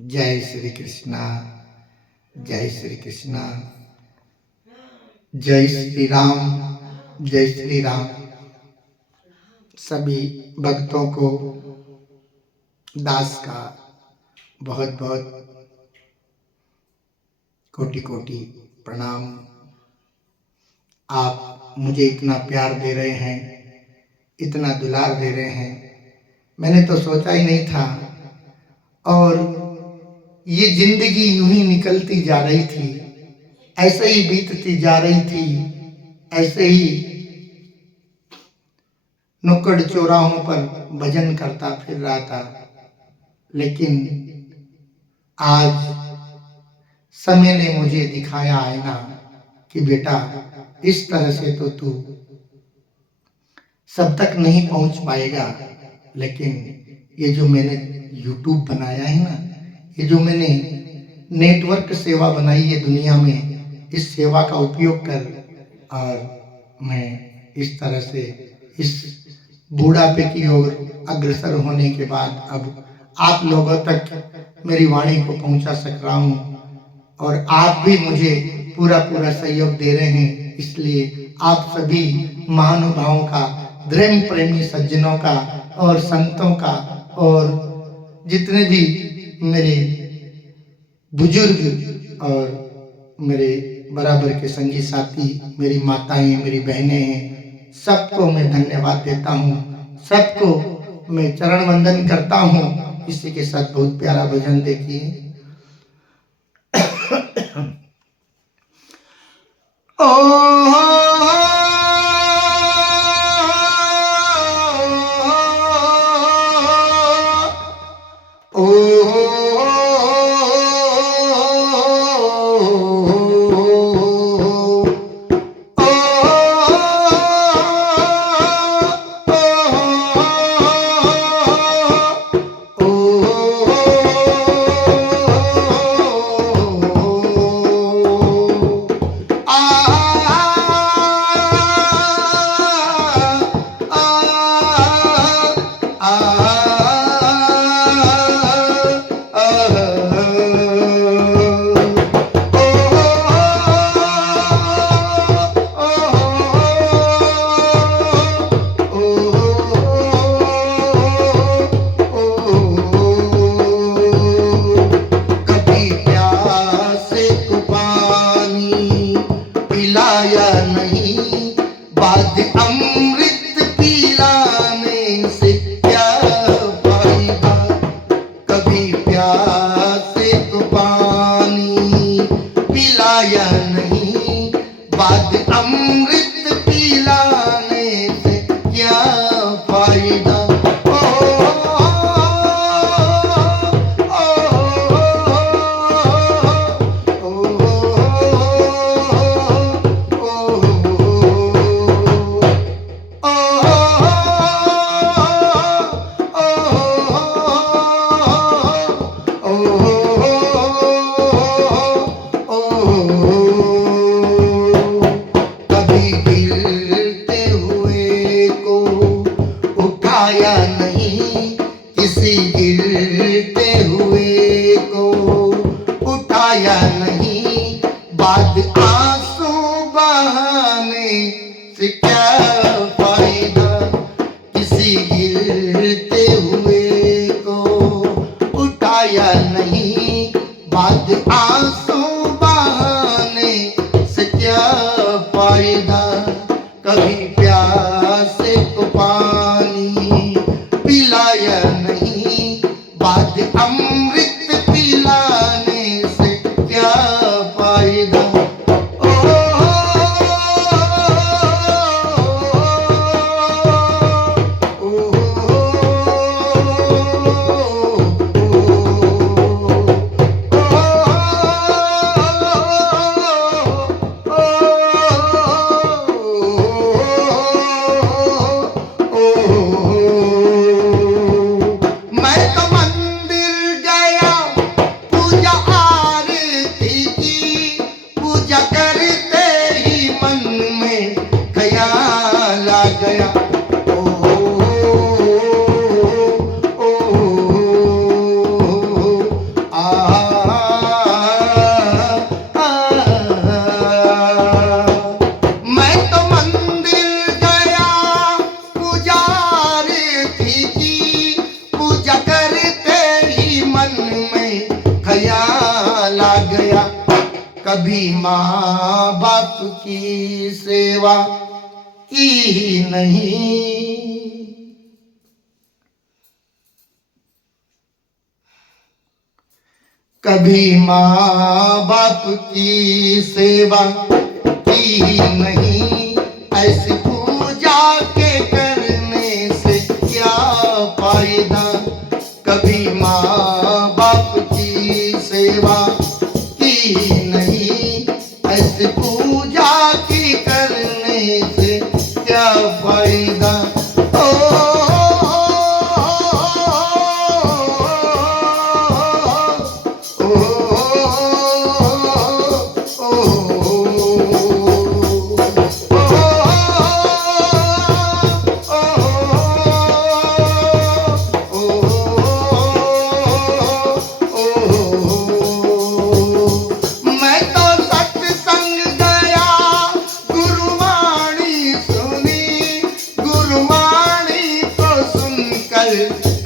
जय श्री कृष्णा, जय श्री कृष्णा, जय श्री राम, जय श्री राम। सभी भक्तों को दास का बहुत बहुत कोटि कोटि प्रणाम। आप मुझे इतना प्यार दे रहे हैं, इतना दुलार दे रहे हैं, मैंने तो सोचा ही नहीं था। और ये जिंदगी यूं ही निकलती जा रही थी, ऐसे ही बीतती जा रही थी, ऐसे ही नुक्कड़ चौराहों पर भजन करता फिर रहा था। लेकिन आज समय ने मुझे दिखाया आईना कि बेटा इस तरह से तो तू सब तक नहीं पहुंच पाएगा। लेकिन ये जो मैंने YouTube बनाया है ना, ये जो मैंने नेटवर्क सेवा बनाई है दुनिया में, इस सेवा का उपयोग कर और मैं इस तरह से इस बूढ़ापे की ओर अग्रसर होने के बाद अब आप लोगों तक मेरी वाणी को पहुंचा सक रहा हूं। और आप भी मुझे पूरा पूरा सहयोग दे रहे हैं, इसलिए आप सभी महानुभावों का, धर्म प्रेमी सज्जनों का और संतों का और जितने भी मेरे बुजुर्ग और मेरे बराबर के संगी साथी, मेरी माताएं, मेरी बहनें हैं, सबको मैं धन्यवाद देता हूँ, सबको मैं चरण वंदन करता हूँ। इसी के साथ बहुत प्यारा भजन देखिए। मैं तो मंदिर गया कभी माँ बाप की सेवा की ही नहीं। कभी माँ बाप की सेवा की ही नहीं, ऐसी पूजा के करने से क्या फायदा। कभी माँ बाप की सेवा की ही नहीं, ऐसी पूजा की करने से क्या फायदा।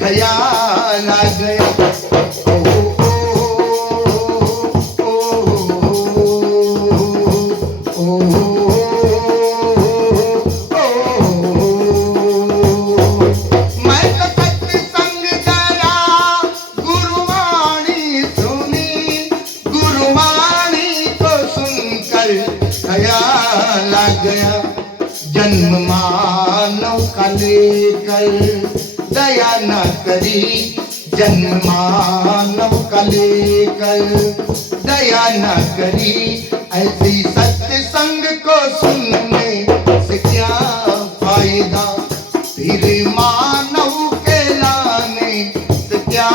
ख्याल आ गया। मैं तो सत्संग गया, गुरुवाणी सुनी, गुरुवाणी को सुनकर ख्याल आ गया। जन्म मानव का लेकर दया न करी, जन्म मानव का लेकर दया न करी। ऐसी सत्संग को सुनने से क्या फायदा, फिर मानव के लाने से क्या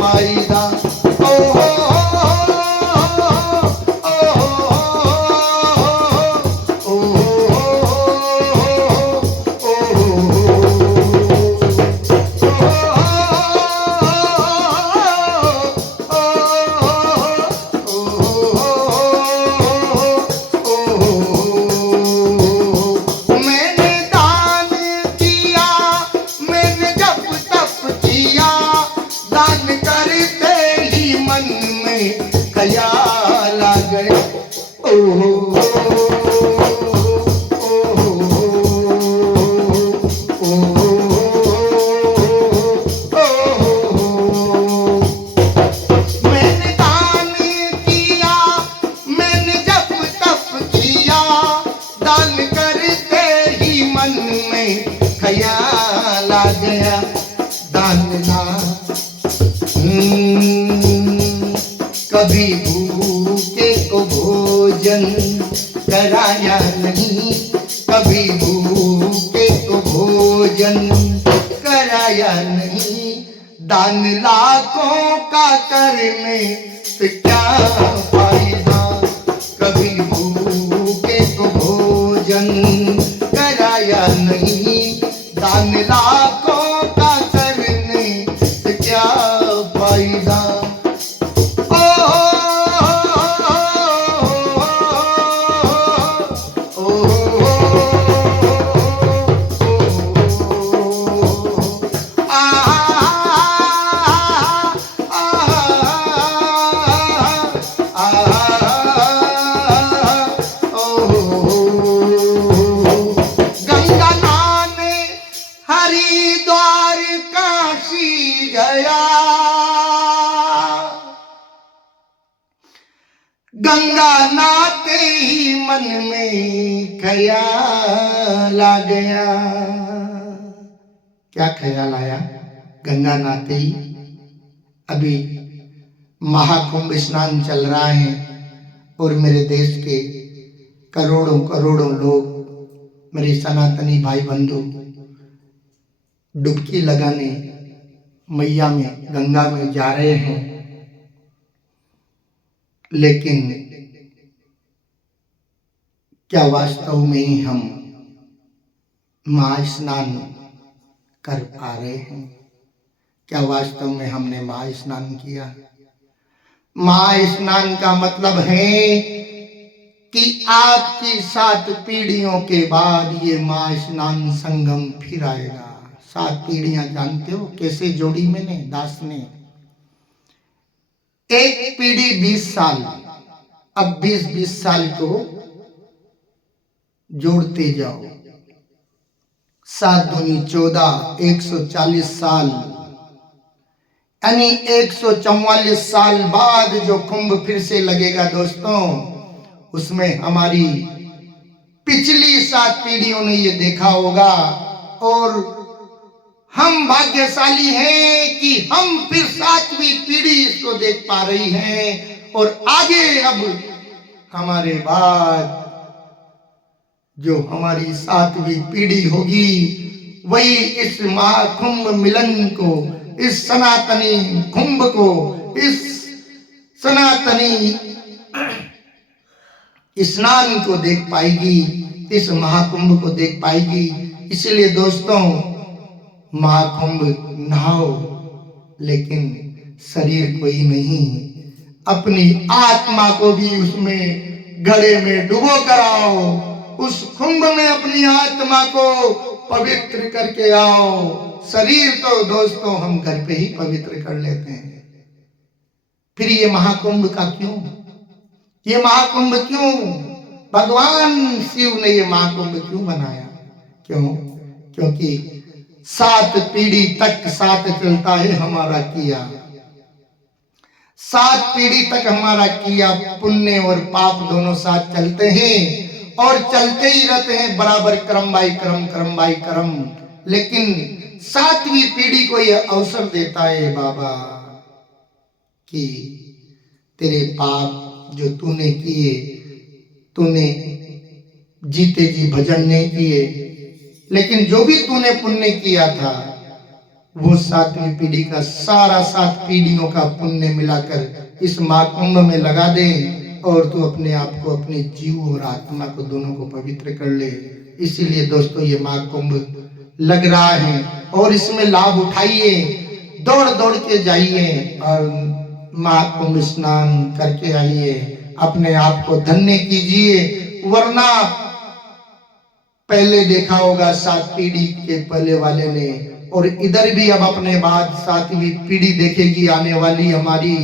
फायदा। ख्याल आ गया। मैंने दान किया, मैंने जप तप किया, दान करते ही मन में ख्याल आ गया। दान ला कभी भूखे को भोजन कराया नहीं, कभी भूखे को भोजन कराया नहीं। दान लाखों का करने से क्या फायदा, कभी भूखे को भोजन कराया नहीं। दान लाखों का करने से क्या फायदा। गंगा नहाने हरिद्वार काशी गया, गंगा नहाते ही मन में ख्याल आ गया। क्या ख्याल आया? गंगा नहाते ही, अभी महाकुंभ स्नान चल रहा है और मेरे देश के करोड़ों करोड़ों लोग, मेरे सनातनी भाई बंधु डुबकी लगाने मैया में, गंगा में जा रहे हैं। लेकिन क्या वास्तव में हम महा स्नान कर पा रहे हैं? क्या वास्तव में हमने महा स्नान किया? महा स्नान का मतलब है कि आपकी 7 पीढ़ियों के बाद ये महा स्नान संगम फिर आएगा। 7 पीढ़ियां जानते हो कैसे जोड़ी मैंने, दास ने? एक पीढ़ी 20 साल, अब 20-20 साल को जोड़ते जाओ। 7 दूनी 14, 140 साल, यानी 144 साल बाद जो कुंभ फिर से लगेगा दोस्तों, उसमें हमारी पिछली 7 पीढ़ियों ने ये देखा होगा और हम भाग्यशाली हैं कि हम फिर 7वीं पीढ़ी इसको देख पा रही हैं और आगे अब हमारे बाद जो हमारी 7वीं पीढ़ी होगी वही इस महाकुंभ मिलन को, इस सनातनी कुंभ को, इस सनातनी स्नान को देख पाएगी, इस महाकुंभ को देख पाएगी। इसलिए दोस्तों, महाकुंभ नहाओ लेकिन शरीर कोई नहीं, अपनी आत्मा को भी उसमें घड़े में डुबो कर आओ, उस कुंभ में अपनी आत्मा को पवित्र करके आओ। शरीर तो दोस्तों हम घर पे ही पवित्र कर लेते हैं, फिर ये महाकुंभ का क्यों? ये महाकुंभ क्यों? भगवान शिव ने ये महाकुंभ क्यों बनाया? क्यों? क्योंकि 7 पीढ़ी तक साथ चलता है हमारा किया, 7 पीढ़ी तक हमारा किया, पुण्य और पाप दोनों साथ चलते हैं और चलते ही रहते हैं बराबर, क्रम बाई क्रम, क्रम बाई क्रम। लेकिन 7वीं पीढ़ी को यह अवसर देता है बाबा कि तेरे पाप जो तूने किए, तूने जीते जी भजन नहीं किए, लेकिन जो भी तूने पुण्य किया था वो 7वीं पीढ़ी का सारा 7 पीढ़ियों का पुण्य मिलाकर इस महाकुंभ में लगा दे और तू अपने आप को, अपने जीव और आत्मा को दोनों को पवित्र कर ले। इसीलिए दोस्तों ये महाकुंभ लग रहा है और इसमें लाभ उठाइए, दौड़ दौड़ के जाइए और महाकुंभ स्नान करके आइए, अपने आप को धन्य कीजिए। वरना पहले देखा होगा 7 पीढ़ी के पहले वाले ने, और इधर भी अब अपने बाद 7वीं पीढ़ी देखेगी आने वाली हमारी,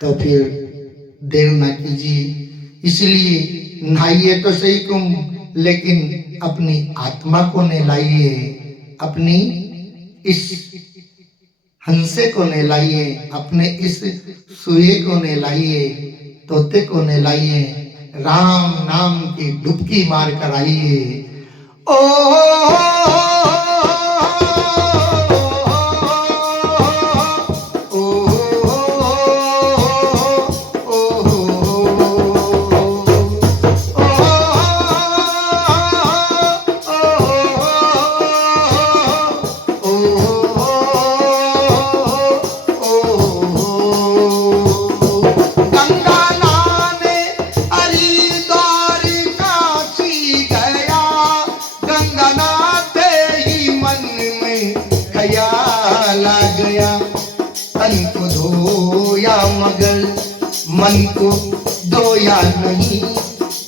तो फिर देर ना कीजिए। इसलिए नहाइए तो सही कुंभ, लेकिन अपनी आत्मा को नहलाइए, अपनी इस हंसे को नहलाइए, अपने इस सुहे को नहलाइए, तोते को नहलाइए, राम नाम की डुबकी मार कर आइए। ओ मन को धोया नहीं,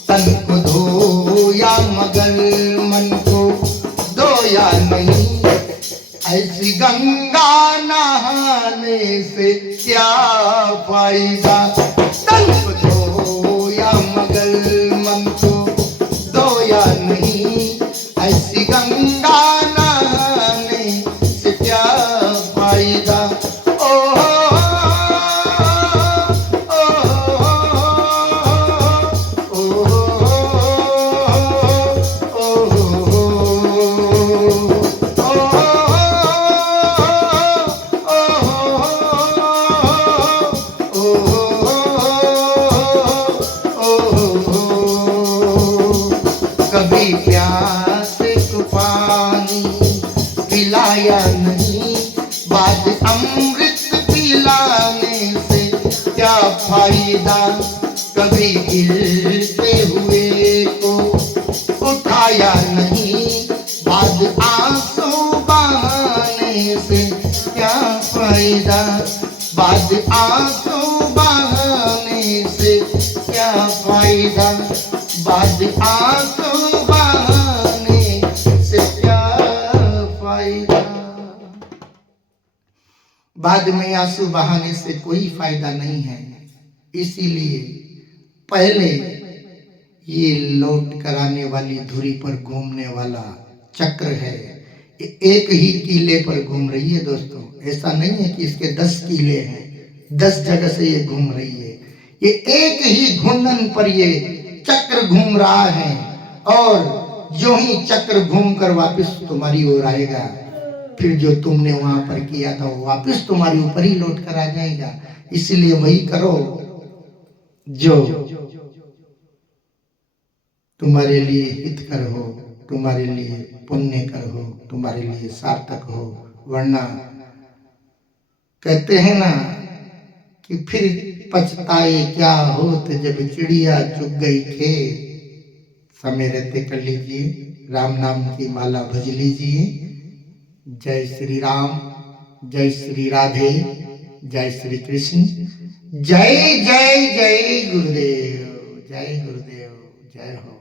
तन को धोया मगर मन को धोया नहीं। ऐसी गंगा नहाने से क्या फायदा, तन को धोया मगर मन को धोया नहीं। ऐसी गंगा नहाने से क्या फायदा। कभी प्यास को पानी पिलाया नहीं, बाद अमृत पिलाने से क्या फायदा। कभी गिरते हुए को उठाया नहीं, बाद आंसू बहाने से क्या फायदा। बाद आंसू बहाने से क्या फायदा। बाद आंसू बहाने से क्या फायदा। बाद में आंसू बहाने से कोई फायदा नहीं है। इसीलिए पहले ये लौट कर आने वाली धुरी पर घूमने वाला चक्र है, ये एक ही कीले पर घूम रही है दोस्तों। ऐसा नहीं है कि इसके 10 कीले हैं, 10 जगह से ये घूम रही है। ये एक ही घूर्णन पर ये चक्र घूम रहा है, और जो ही चक्र घूम कर वापिस तुम्हारी ओर आएगा, फिर जो तुमने वहां पर किया था वो वापिस तुम्हारे ऊपर ही लौट कर आ जाएगा। इसलिए वही करो जो तुम्हारे लिए हितकर हो, तुम्हारे लिए पुण्यकर हो, तुम्हारे लिए सार्थक हो। वरना कहते हैं ना कि फिर पछताए क्या होत जब चिड़िया चुग गई खेत। समय रहते कर लीजिए, राम नाम की माला भज लीजिए। जय श्री राम, जय श्री राधे, जय श्री कृष्ण। जय जय जय गुरुदेव, जय गुरुदेव, जय हो।